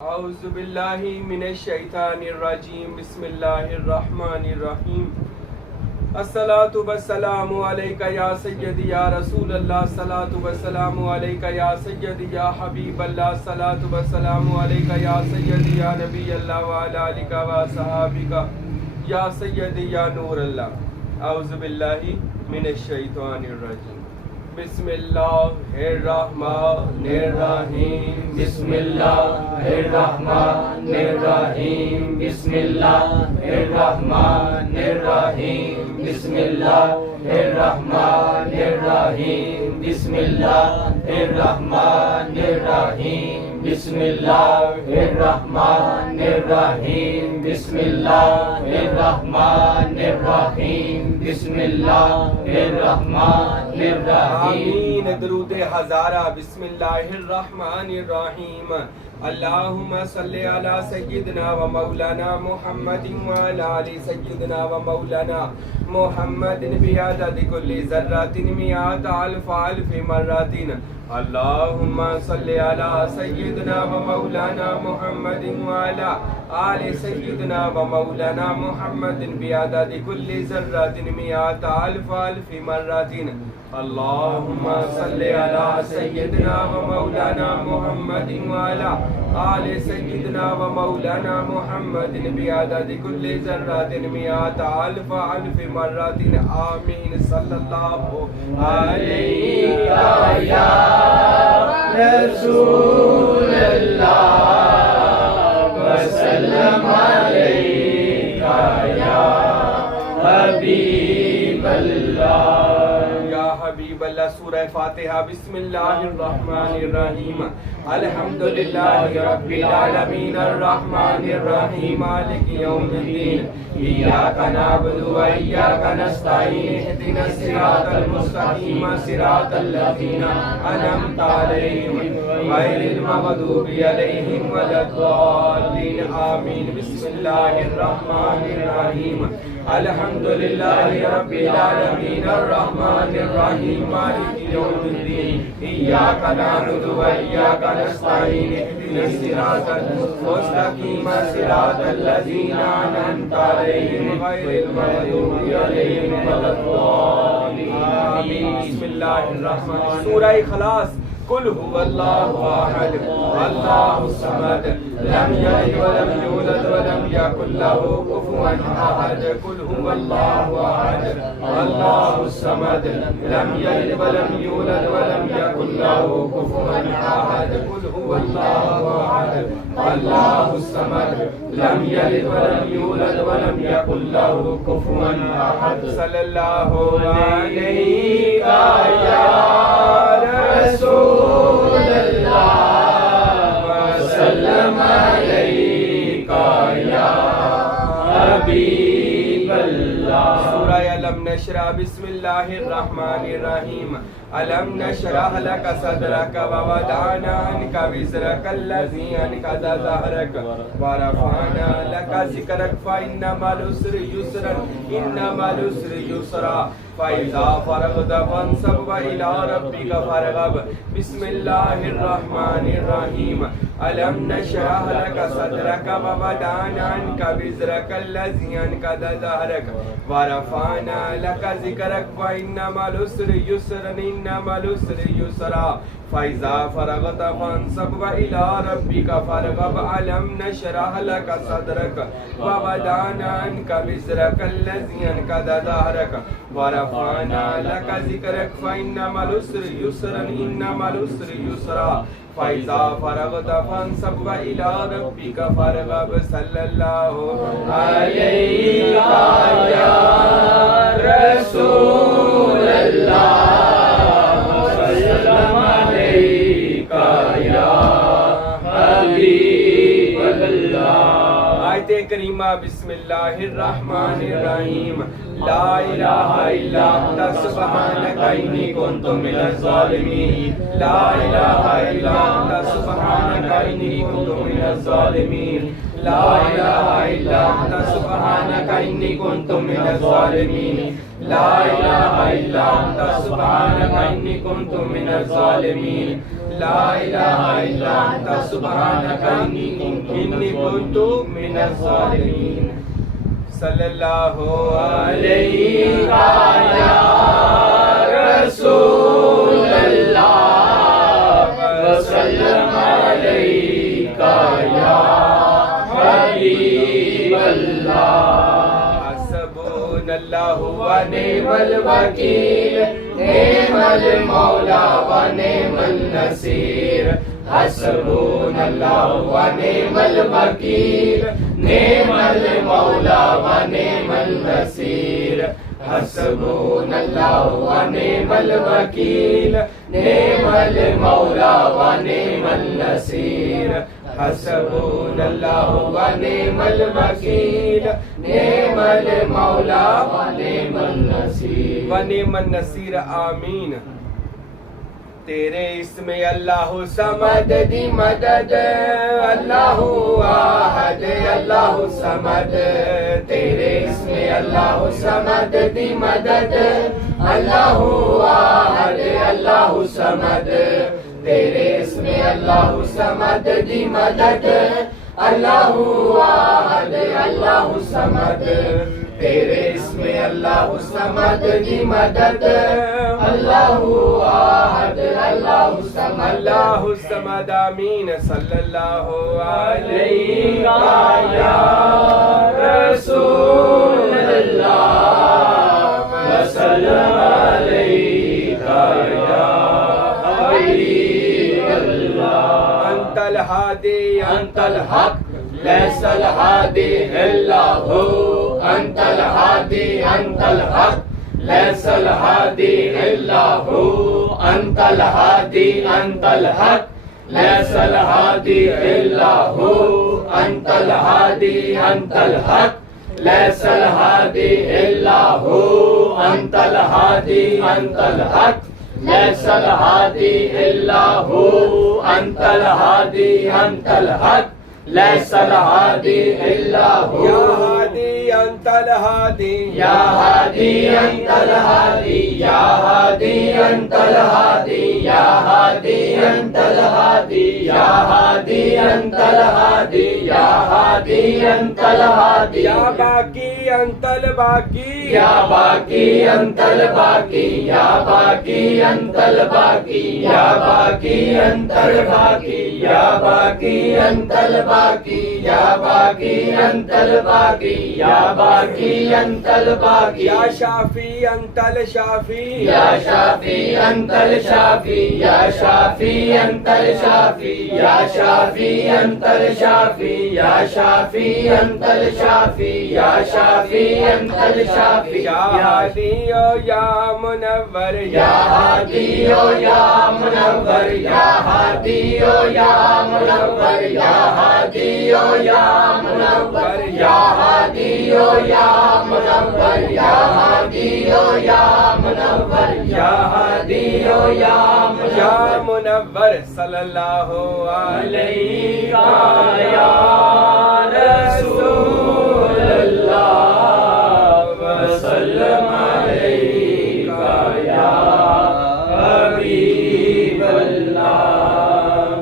اعوذ باللہ من الشیطان الرجیم بسم اللہ الرحمن الرحیم الصلاۃ والسلام علیک یا سیدی یا رسول اللہ الصلاۃ والسلام علیک یا سیدی یا حبیب اللہ الصلاۃ والسلام علیک یا سیدی یا نبی اللہ وعلی آلک و صحابک یا سیدی یا نور اللہ اعوذ باللہ من الشیطان الرجیم بسم اللہ الرحمن الرحیم بسم اللہ الرحمن الرحیم بسم اللہ الرحمن الرحیم بسم اللہ الرحمن الرحیم بسم اللہ الرحمن الرحیم بسم اللہ الرحمن الرحیم بسم اللہ الرحمن الرحیم بسم اللہ الرحمن الرحیم آمین درود ہزارہ بسم اللہ الرحمن الرحیم اللہم صلی علی سیدنا و مولانا محمد وعلی آل سیدنا و مولانا محمد بعدد کل ذرات مئات الف الف مرات اللہم صلی علی سیدنا و مولانا محمد وعلی آل سیدنا و مولانا محمد بعدد کل ذرات مئات الف الف مرات اللہم صلی علی سیدنا و مولانا محمد وعلی آل سیدنا و مولانا محمد بعدد کل ذرات مئات الف الف مرات آمین صلی اللہ علیہ یا رسول اللہ وسلم علیک یا حبیب اللہ حبیب اللہ سورہ فاتحہ بسم اللہ الرحمن الرحیم الحمدللہ رب العالمین الرحمن الرحیم مالک یوم الدین ایاک نعبد و ایاک نستعین اہدنا الصراط المستقیم صراط الذین انعمت علیہم غیر المغضوب علیہم ولا الضالین آمین بسم اللہ الرحمن الرحیم الحمدللہ رب العالمین الرحمن الرحیم مالک یوم الدین ایاک نعبد و ایاک نستعین اہدنا الصراط المستقیم صراط الذین انعمت علیہم غیر المغضوب علیہم ولا الضالین آمین بسم اللہ الرحمن سورہ اخلاص قل هو اللہ احد اللہ الصمد لم یلد ولم یولد ولم یکن له کفوا احد قل هو اللہ احد اللہ الصمد لم یلد ولم یولد ولم یکن له کفوا احد قل هو اللہ احد اللہ الصمد لم یلد ولم یولد ولم یکن له کفوا احد صلی اللہ علیہ یا رسول اللہ وسلم علیک یا حبیب اللہ سورہ علم نشرح بسم اللہ الرحمن الرحیم علم نشرح لک صدرک ووضعنا عنک وزرک الذی انقض ظہرک ورفعنا لک ذکرک فإن مع العسر یسرا ان مع العسر یسرا فَإِذَا فَرَغْتَ فَانصَبْ وَإِلَىٰ رَبِّكَ فَارْغَب بسم اللہ الرحمن الرحیم أَلَمْ نَشْرَحْ لَكَ صَدْرَكَ وَوَضَعْنَا عَنكَ وِزْرَكَ الَّذِي أَنقَضَ ظَهْرَكَ وَرَفَعْنَا لَكَ ذِكْرَكَ فَإِنَّ مَعَ الْعُسْرِ يُسْرًا إِنَّ مَعَ الْعُسْرِ يُسْرًا فَإِذَا فَرَغْتَ فَانصَبْ وَإِلَىٰ رَبِّكَ فَارْغَب أَلَمْ نَشْرَحْ لَكَ صَدْرَكَ وَوَضَعْنَا عَنكَ وِزْرَكَ الَّذِي أَنقَضَ ظَهْرَكَ ورفعنا لك ذكرك فإن مع العسر يسرا إن مع العسر يسرا فإذا فرغت فانصب وإلى ربك فارغب صلى الله عليك يا رسول الله وسلم عليك يا حبيب الله آیت کریمہ بسم اللہ الرحمن الرحیم لا الہ الا انت سبحانک انی کنت من الظالمین لا الہ الا انت سبحانک انی کنت من الظالمین لا الہ الا انت سبحانک انی کنت من الظالمین لا الہ الا انت سبحانک انی کنت من الظالمین لا إله إلا أنت سبحانك إني كنت من الظالمين. صلی اللہ علیہ یا رسول اللہ وسلم علیک یا حبیب اللہ. حسبنا اللہ ونعم الوکیل نعم المولا ونعم النصیر. حسبنا اللہ ونعم الوکیل نعم المولا ونعم النصیر. حسبنا اللہ ونعم الوکیل نعم المولا ونعم النصیر. حسبنا اللہ ونعم الوکیل نعم المولا ونعم النصیر. ونعم النصیر. آمین. تیرے اسم اللہ صمد دی مدد اللہ احد اللہ صمد. تیرے اسم اللہ صمد دی مدد اللہ احد اللہ صمد. تیرے اسم اللہ صمد دی مدد اللہ احد اللہ صمد. تیرے اسم اللہ صمد دی مدد اللہ احد اللہ صمد. اللہ الصمد. آمین. صلی اللہ علیہ یا رسول اللہ وسلم علیک یا حبیب اللہ. انت الہادی انت الحق لیس الہادی الا ہو. انت الہادی انت الحق لیس الہادی الا ہو. انت الہادی انت الحق لیس الہادی الا ہو. انت الہادی انت الحق لیس الہادی الا ہو. انت الہادی انت الحق لیس الہادی الا ہو. انت الہادی انت الحق لیس الہادی الا ہو. یا ہادی انت الہادی یا ہادی انت الہادی یا ہادی انت الہادی یا ہادی انت الہادی یا ہادی انت الہادی یا ہادی انت الہادی. یا باقی انت الباقی یا باقی انت الباقی یا باقی انت الباقی یا باقی انت الباقی یا باقی انت الباقی یا باقی انت الباقی یا باقی انت الباقی. یا شافی انت الشافی یا شافی انت الشافی یا شافی انت الشافی یا شافی انت الشافی یا شافی انت الشافی یا شافی انت الشافی. یا ہادی یا منور یا ہادی یا منور یا ہادی یا منور یا ہادی یا منور یا ہادی یا منور یا ہادی یا منور یا ہادی یا منور. صلی اللہ علیہ یا رسول اللہ وسلم علیک یا حبیب اللہ.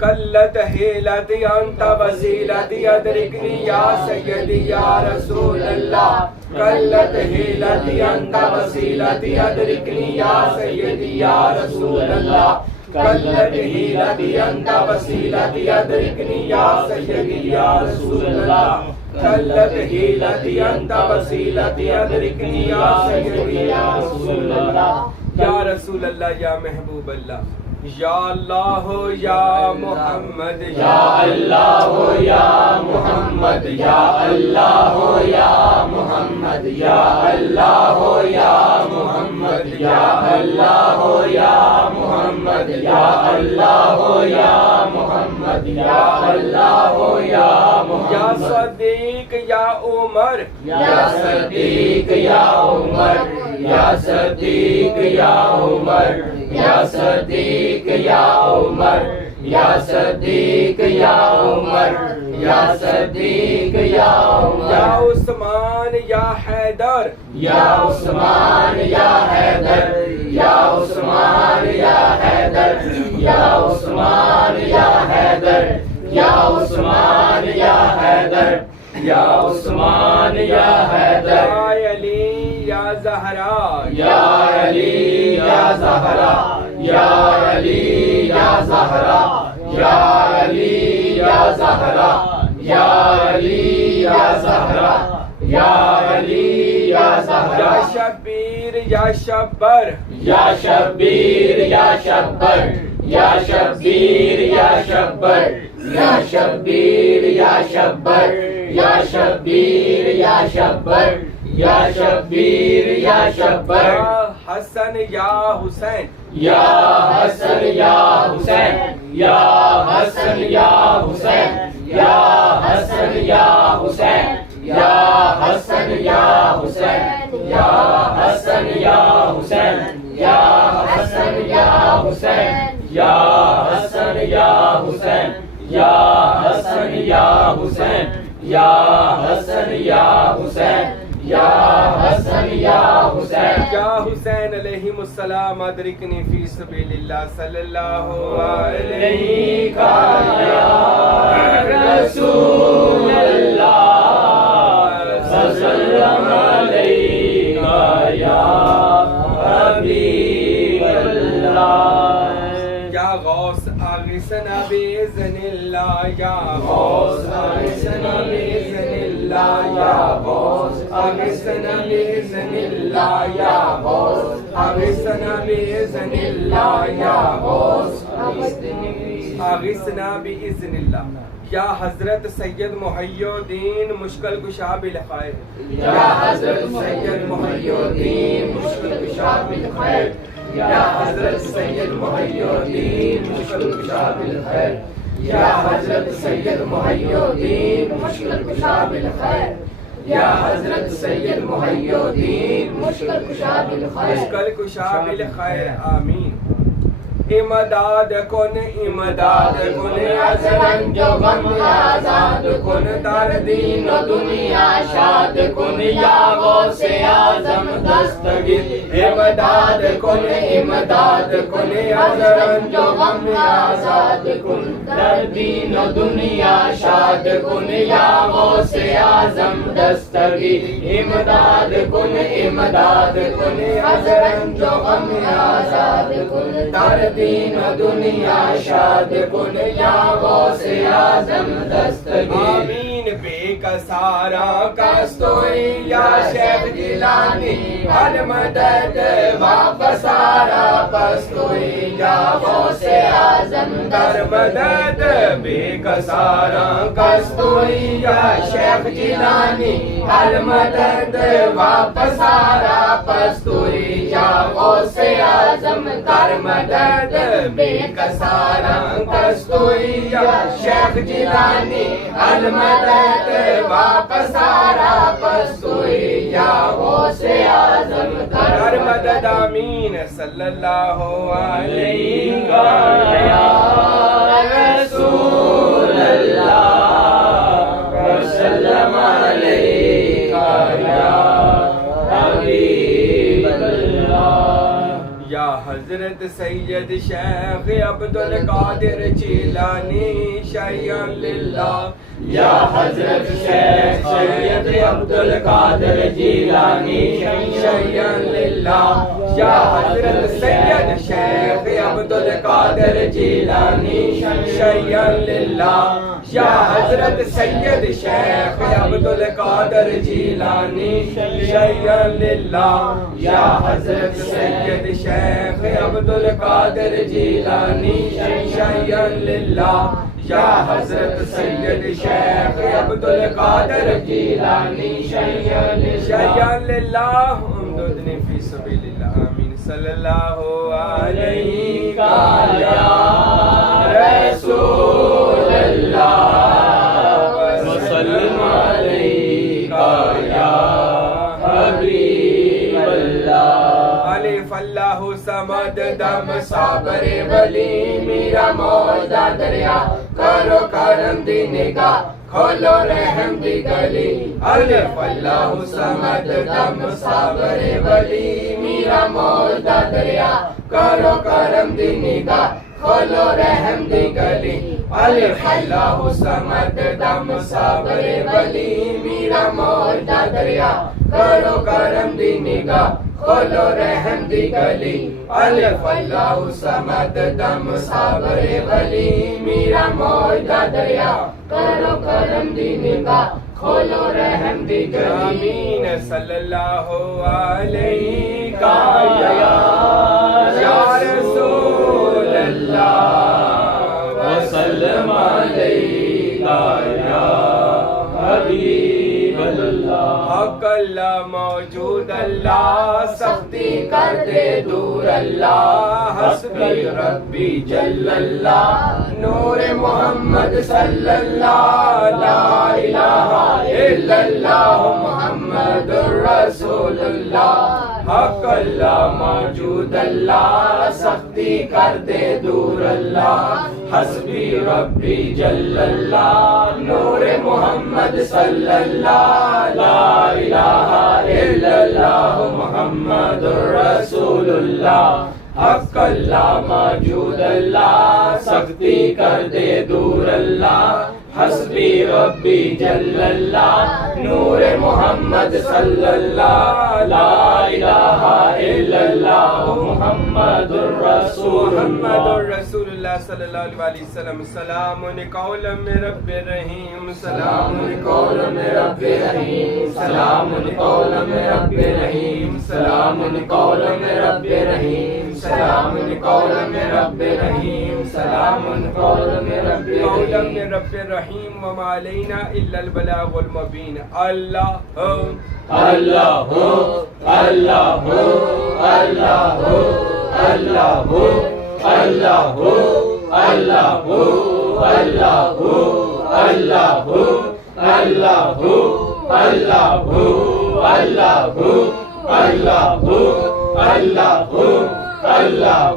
قلت حیلتی انت وسیلتی ادرکنی یا سیدی یا رسول اللہ. قلت حیلتی انت وسیلتی ادرکنی یا سیدی یا رسول اللہ. قلت حیلتی انت وسیلتی ادرکنی یا سیدی یا رسول اللہ. قلت حیلتی انت وسیلتی ادرکنی یا سیدی یا رسول اللہ. یا رسول اللہ یا محبوب اللہ. یا اللہ یا محمد یا اللہ یا محمد یا اللہ یا محمد یا اللہ یا محمد یا اللہ یا محمد یا اللہ یا محمد یا اللہ یا محمد. یا صدیق یا عمر یا صدیق یا عمر یا صدیق یا عمر یا صدیق یا عمر یا صدیق یا عمر یا صدیق یا عمر یا عثمان یا حیدر یا عثمان یا حیدر یا عثمان یا حیدر یا عثمان یا حیدر یا عثمان یا حیدر یا عثمان یا حیدر یا علی یا زہرا یا علی یا زہرا یا علی یا زہرا یا علی یا زہرا یا علی یا زہرا یا علی یا زہرا یا شبیر یا شبر یا شبیر یا شبر یا شبیر یا شبر یا شبیر یا شبر یا شبیر یا شبر یا شبیر یا شبر یا حسن یا حسین یا حسن یا حسین یا حسن یا حسین یا حسن یا حسین یا حسن یا حسین یا حسن یا حسین یا حسن یا حسین یا حسن یا حسین یا حسن یا حسین یا حسن یا حسین یا حسن یا حسین یا حسین علیہم السلام ادرکنی فی سبیل اللہ صلی اللہ علیہ رسول اللہ وسلم علیک یا حبیب اللہ یا غوث آغثنا بإذن اللہ یا غوث آغثنا بإذن اللہ یا غوث آغثنا بإذن اللہ یا غوث آغثنا بإذن اللہ یا غوث آغثنا بإذن اللہ یا حضرت سید محی الدین مشکل کشا بالخیر یا حضرت سید محی الدین مشکل کشا بالخیر یا حضرت سید محی الدین مشکل کشا بالخیر یا حضرت سید محی الدین مشکل کشا بالخیر یا حضرت سید محی الدین مشکل کشا بالخیر مشکل کشا بالخیر آمین امداد کن از رنج و غم آزاد کن در دین و دنیا شاد کن یا غوث اعظم دستگیر امداد کن از رنج و غم آزاد کن در دین و دنیا شاد کن یا غوث اعظم دستگیر امداد کن از رنج و غم آزاد کن در دین و دنیا شاد کن یا غوث اعظم دستگیر آمین بے کسارا کستوئی یا شیخ جیلانی المدد واپس آرا پستوئی یا غوث اعظم در مدد بے کسارا کستوئی یا شیخ جیلانی المدد واپس آرا پستوئی یا غوث اعظم در مدد بے کسارا کستوئی یا شیخ جیلانی المدد واپس آرا پستوئی یا غوث اعظم در مدد آمین صلی اللہ علیہ یا رسول اللہ وسلم علیک یا حبیب اللہ یا حضرت سید شیخ عبدالقادر جیلانی شیئا للہ یا حضرت شیخ سید عبدالقادر جیلانی شیئا للہ یا حضرت سید شیخ عبدالقادر جیلانی شیئا للہ یا حضرت سید شیخ عبدالقادر جیلانی شیئا للہ یا حضرت سید شیخ عبدالقادر جیلانی شیئا للہ یا حضرت سید شیخ عبدالقادر جیلانی شیئا للہ امددنی فی سبیل اللہ آمین صلی اللہ علیہ یا رسول اللہ وسلم علیک یا حبیب اللہ الف اللہ سمد دم صابر ولی میرا موجودہ دریا کرو کرم دی نگاہ کھولو رحم دی گلی الف اللہ صمد دم صابر ولی میرا موجودہ دریا کرو کرم دی نگاہ کھولو رحم دی گلی الف اللہ صمد دم صابر ولی میرا موجودہ دریا کرو کرم دی نگاہ کھولو رحم دی گلی الف اللہ صمد دم صابر ولی میرا موجودہ دریا کرو کرم دی نگاہ کھولو رحم دی گلی آمین صلی اللہ علیہ یا رسول اللہ وسلم علیکہ یا حبیب اللہ حق اللہ موجود اللہ سختی کر دے دور اللہ حسبی ربی جل اللہ نور محمد صلی اللہ لا الہ الا اللہ محمد الرسول اللہ حق اللہ موجود اللہ سختی کر دے دور اللہ حسبی ربی جل اللہ نور محمد صلی اللہ لا الہ الا اللہ محمد الرسول اللہ حق اللہ موجود اللہ سختی کر دے دور اللہ حسبی ربی جل اللہ نور محمد صلی اللہ لا الہ الا اللہ محمد الرسول محمد الرسول اللہ صلی اللہ علیہ وسلم سلام قولا من رب رحیم سلام قولا من رب رحیم سلام قولا من رب رحیم سلام قولا من رب رحیم سلام قولا من رب رحیم سلام قولا من رب قولا رحیم من رب رحیم وما علینا الا البلاغ المبین اللہ اللہ اللہ اللہ اللہ اللہ اللہ اللہ اللہ اللہ اللہ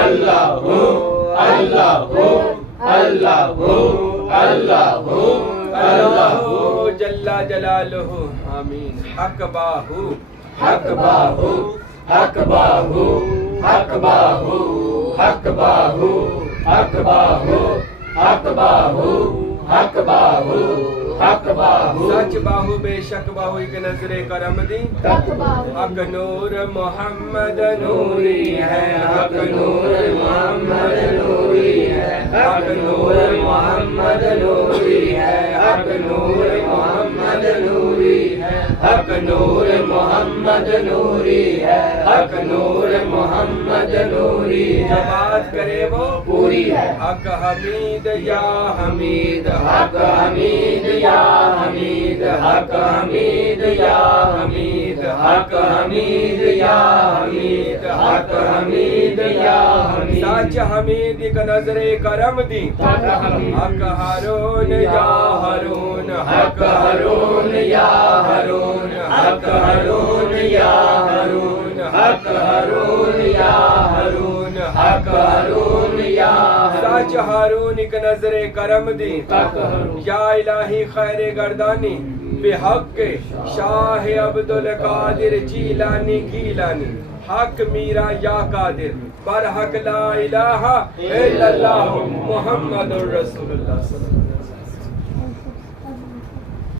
اللہ اللہ اللہ اللہ اللہ جل جلالہ آمین حق باہو حق باہو حق باہو حق باہو حق باہو حق باہو حق باہو حق باہو حق باہو سچ باہو بے شک باہو ایک نظر کرم دی حق نور محمد نوری ہے حق نور محمد نوری ہے حق نور محمد نوری ہے حق نور محمد نوری ہے حق نور محمد نوری ہے حق نور محمد نوری جو ہے بات کرے وہ پوری ہے حق حمید یا حمید حق حمید یا حمید حق حمید یا حمید حق حمید یا حمید حق حمید یا حمید سچ حمید ایک نظر کرم دی حق حمید حق ہارون یا ہارون حق ہارون یا ہارون حق ہارون یا ہارون حق ہارون یا ہارون حق ہارون یا سچ ہارون ایک نظر کرم دی حق ہارون یا الہی خیر گردانی بے حق شاہ عبدالقادر جیلانی گیلانی حق میرا یا قادر برحق لا الہ الا اللہ محمد الرسول اللہ صلی اللہ علیہ وسلم